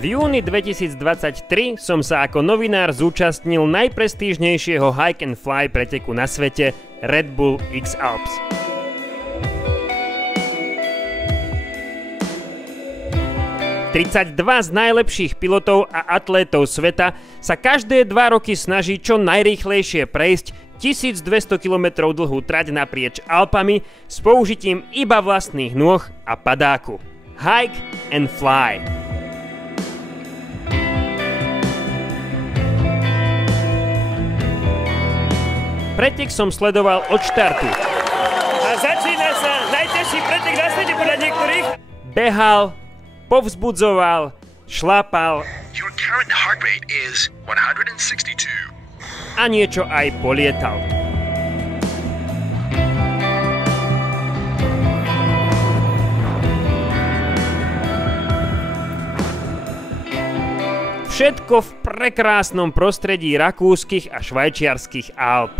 V júni 2023 som sa ako novinár zúčastnil najprestížnejšieho hike and fly preteku na svete Red Bull X Alps. Tridsaťdva z najlepších pilotov a atlétov sveta sa každé 2 roky snaží čo najrýchlejšie prejsť 1200 km dlhú trať naprieč Alpami s použitím iba vlastných nôh a padáku. Hike and fly. Pretek som sledoval od štartu. A začína sa najťažší pretek na svete podľa niektorých. Behal, povzbudzoval, šlapal. Your current heart rate is 162. A niečo aj polietal. Všetko v prekrásnom prostredí rakúskych a švajčiarskych Alp.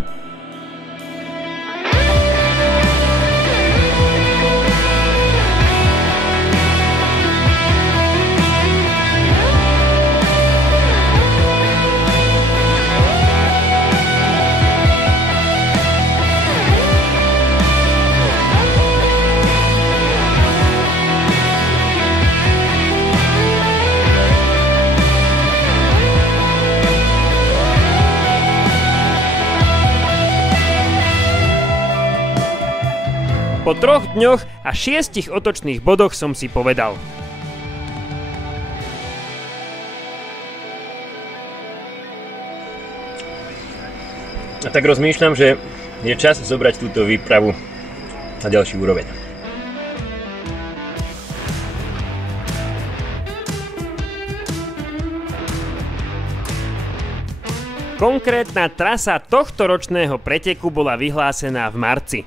Po 3 dňoch a 6 otočných bodoch som si povedal: A tak rozmýšľam, že je čas zobrať túto výpravu na ďalší úroveň. Konkrétna trasa tohtoročného preteku bola vyhlásená v marci.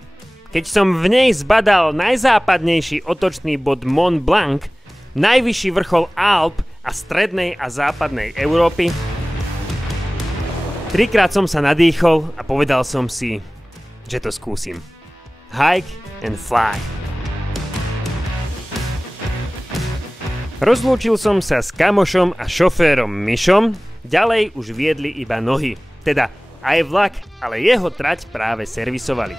Keď som v nej zbadal najzápadnejší otočný bod Mont Blanc, najvyšší vrchol Alp a strednej a západnej Európy, 3-krát som sa nadýchol a povedal som si, že to skúsim. Hike and fly. Rozlúčil som sa s kamošom a šoférom Mišom, ďalej už viedli iba nohy. Teda aj vlak, ale jeho trať práve servisovali.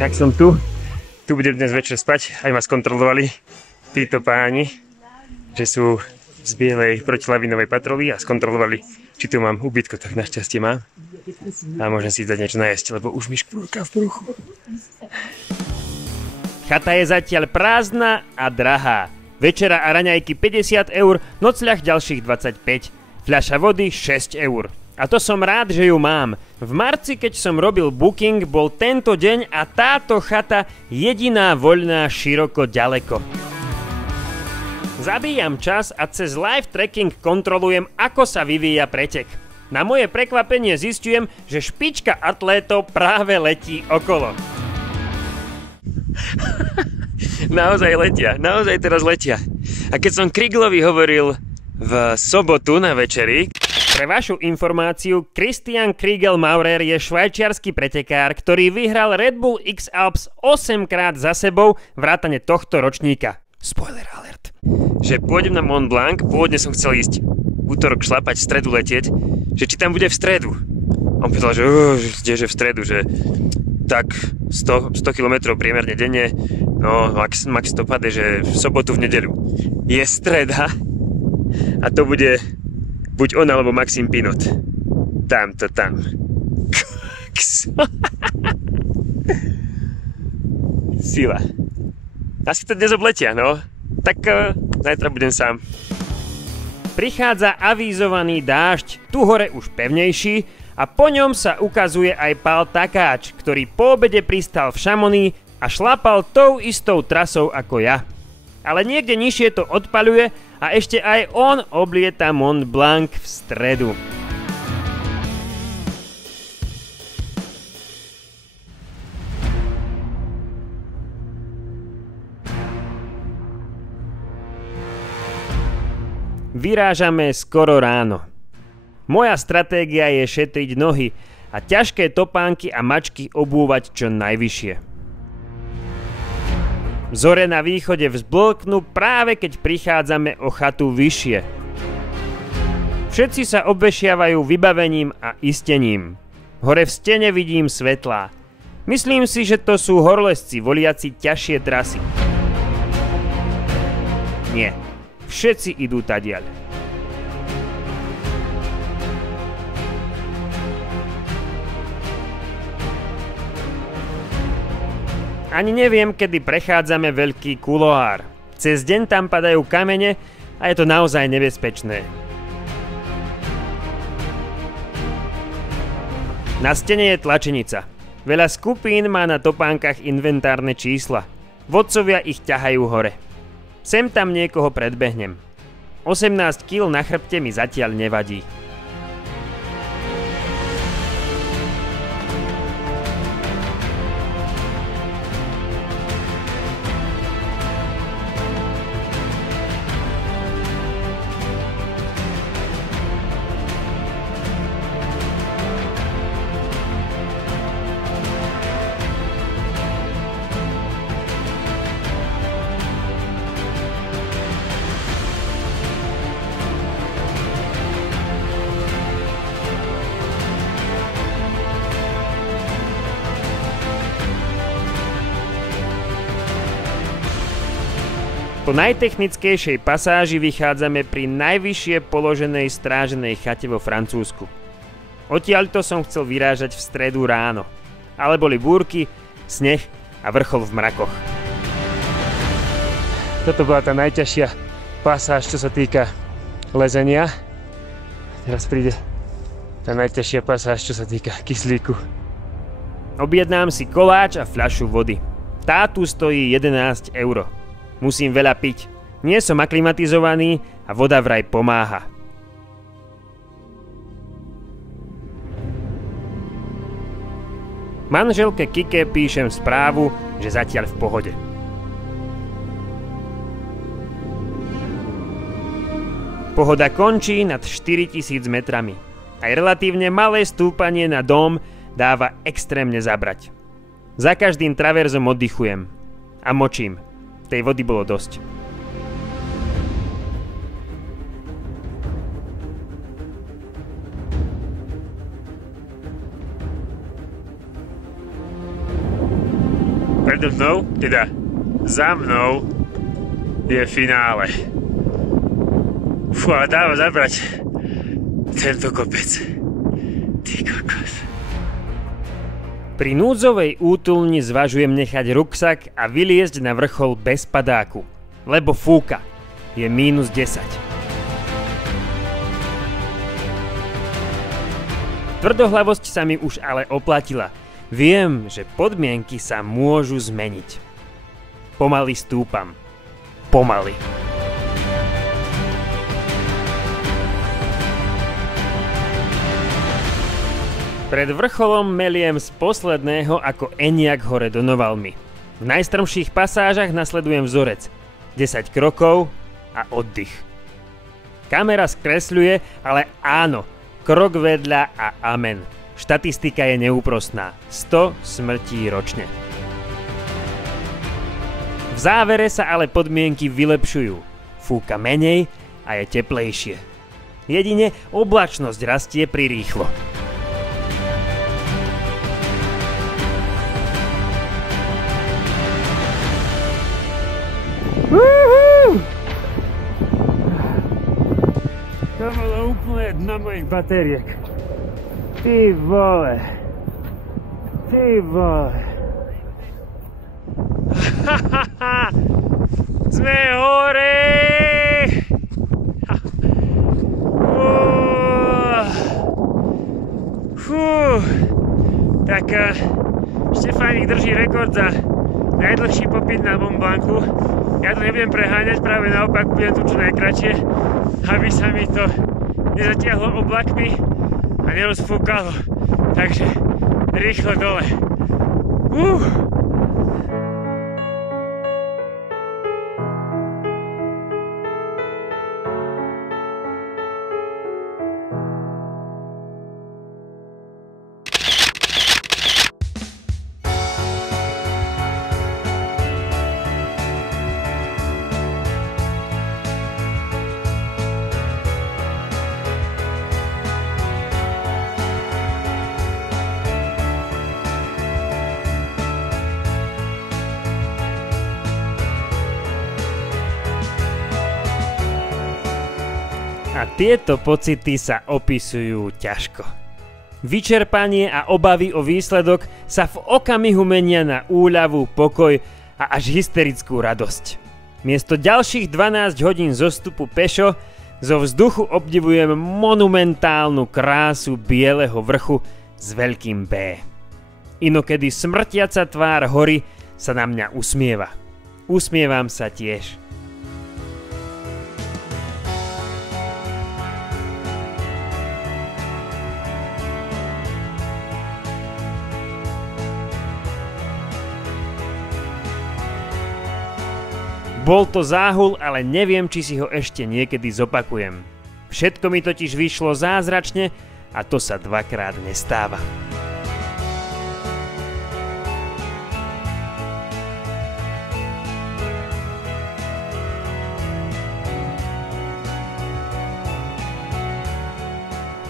Tak som tu budem dnes večer spať, aj ma skontrolovali títo páni, že sú z bielej protilavinovej patroly a skontrolovali, či tu mám ubytko, tak našťastie mám. A môžem si dať niečo najesť, lebo už mi škôrka v bruchu. Chata je zatiaľ prázdna a drahá. Večera a raňajky 50 €, nocľah ďalších 25, fľaša vody 6 €. A to som rád, že ju mám. V marci, keď som robil booking, bol tento deň a táto chata jediná voľná široko ďaleko. Zabíjam čas a cez live tracking kontrolujem, ako sa vyvíja pretek. Na moje prekvapenie zistujem, že špička atlétov práve letí okolo. Naozaj teraz letia. A keď som Kriglovi hovoril v sobotu na večeri... Pre vašu informáciu, Christian Kriegel-Maurer je švajčiarsky pretekár, ktorý vyhral Red Bull X Alps 8-krát za sebou vrátane tohto ročníka. Spoiler alert. Že pôjdem na Mont Blanc, pôvodne som chcel ísť útorok šlapať, v stredu letieť, že či tam bude v stredu. On povedal, že kdeže v stredu, že tak 100 km priemerne denne, no max to pade, že v sobotu, v nedeľu. Je streda a to bude buď on alebo Maxim Pinot. Tam. Sila. Asi to dnes obletia, no. Tak zajtra budem sám. Prichádza avízovaný dážď, tu hore už pevnejší, a po ňom sa ukazuje aj pál takáč, ktorý po obede pristal v Chamonix a šlapal tou istou trasou ako ja. Ale niekde nižšie to odpaľuje a ešte aj on oblieta Mont Blanc v stredu. Vyrážame skoro ráno. Moja stratégia je šetriť nohy a ťažké topánky a mačky obúvať čo najvyššie. Zore na východe vzblknú práve keď prichádzame o chatu vyššie. Všetci sa obvešiavajú vybavením a istením. Hore v stene vidím svetlá. Myslím si, že to sú horlesci voliaci ťažšie trasy. Nie. Všetci idú tadiaľ. Ani neviem, kedy prechádzame veľký kuloár. Cez deň tam padajú kamene a je to naozaj nebezpečné. Na stene je tlačenica. Veľa skupín má na topánkach inventárne čísla. Vodcovia ich ťahajú hore. Sem tam niekoho predbehnem. 18 kg na chrbte mi zatiaľ nevadí. Po najtechnickejšej pasáži vychádzame pri najvyššie položenej stráženej chate vo Francúzsku. Odtiaľto som chcel vyrážať v stredu ráno, ale boli búrky, sneh a vrchol v mrakoch. Toto bola tá najťažšia pasáž, čo sa týka lezenia. Teraz príde tá najťažšia pasáž, čo sa týka kyslíku. Objednám si koláč a fľašu vody. Tá tu stojí 11 €. Musím veľa piť. Nie som aklimatizovaný a voda vraj pomáha. Manželke Kike píšem správu, že zatiaľ v pohode. Pohoda končí nad 4000 metrami. Aj relatívne malé stúpanie na dom dáva extrémne zabrať. Za každým traverzom oddychujem a močím. Tej vody bolo dosť. Predo mnou, teda za mnou, je finále. Fú, ale dáva zabrať tento kopec. Ty kokos. Pri núdzovej útulni zvažujem nechať ruksak a vyliezť na vrchol bez padáku, lebo fúka. Je -10. Tvrdohlavosť sa mi už ale oplatila. Viem, že podmienky sa môžu zmeniť. Pomaly stúpam. Pomaly. Pred vrcholom meliem z posledného ako Eniak hore do Novalmy. V najstrmších pasážach nasledujem vzorec. 10 krokov a oddych. Kamera skresľuje, ale áno, krok vedľa a amen. Štatistika je neúprostná. 100 smrtí ročne. V závere sa ale podmienky vylepšujú. Fúka menej a je teplejšie. Jedine oblačnosť rastie prirýchlo. To bolo úplne dno mojich batériek. Ty vole. Ty vole. Sme hore! Tak Štefánik drží rekord za najdlhší popyt na Mont Blancu. Ja to nebudem preháňať, práve naopak budem tu čo najkratšie, aby sa mi to nezatiahlo oblakmi a nerozfúkalo. Takže rýchlo dole. A tieto pocity sa opisujú ťažko. Vyčerpanie a obavy o výsledok sa v okamihu menia na úľavu, pokoj a až hysterickú radosť. Miesto ďalších 12 hodín zostupu pešo zo vzduchu obdivujem monumentálnu krásu bieleho vrchu s veľkým B. Inokedy smrtiaca tvár hory sa na mňa usmieva. Usmievam sa tiež. Bol to záhul, ale neviem, či si ho ešte niekedy zopakujem. Všetko mi totiž vyšlo zázračne a to sa dvakrát nestáva.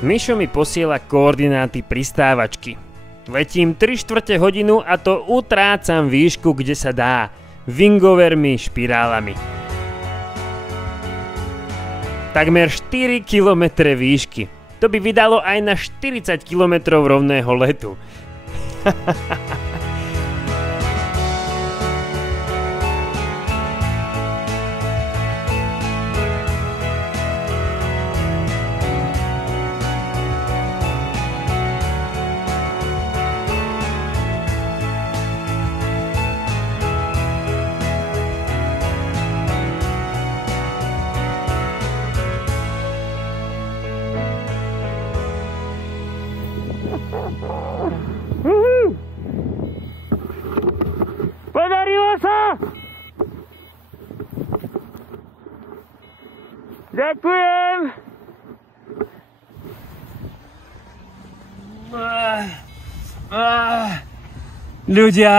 Mišo mi posiela koordináty pristávačky. Letím 3/4 hodinu a to utrácam výšku, kde sa dá. Wingovermi, špirálami. Takmer 4 km výšky. To by vydalo aj na 40 km rovného letu. Podarilo sa! Ďakujem! Ľudia!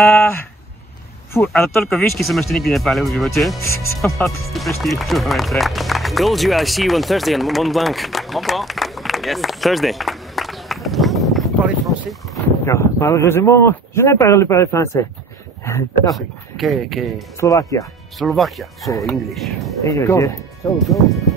Fú, ale toľko výšky som ešte nikdy nepálil v živote. Som mal 4 km. Told you I'll see you on Thursday on Mont Blanc. Mont Blanc? Yes. Thursday. Vous parlez français? Non, malheureusement, je ne parle pas français. No. Que Slovakia. Slovakia, so English. English, Go. yeah. Go.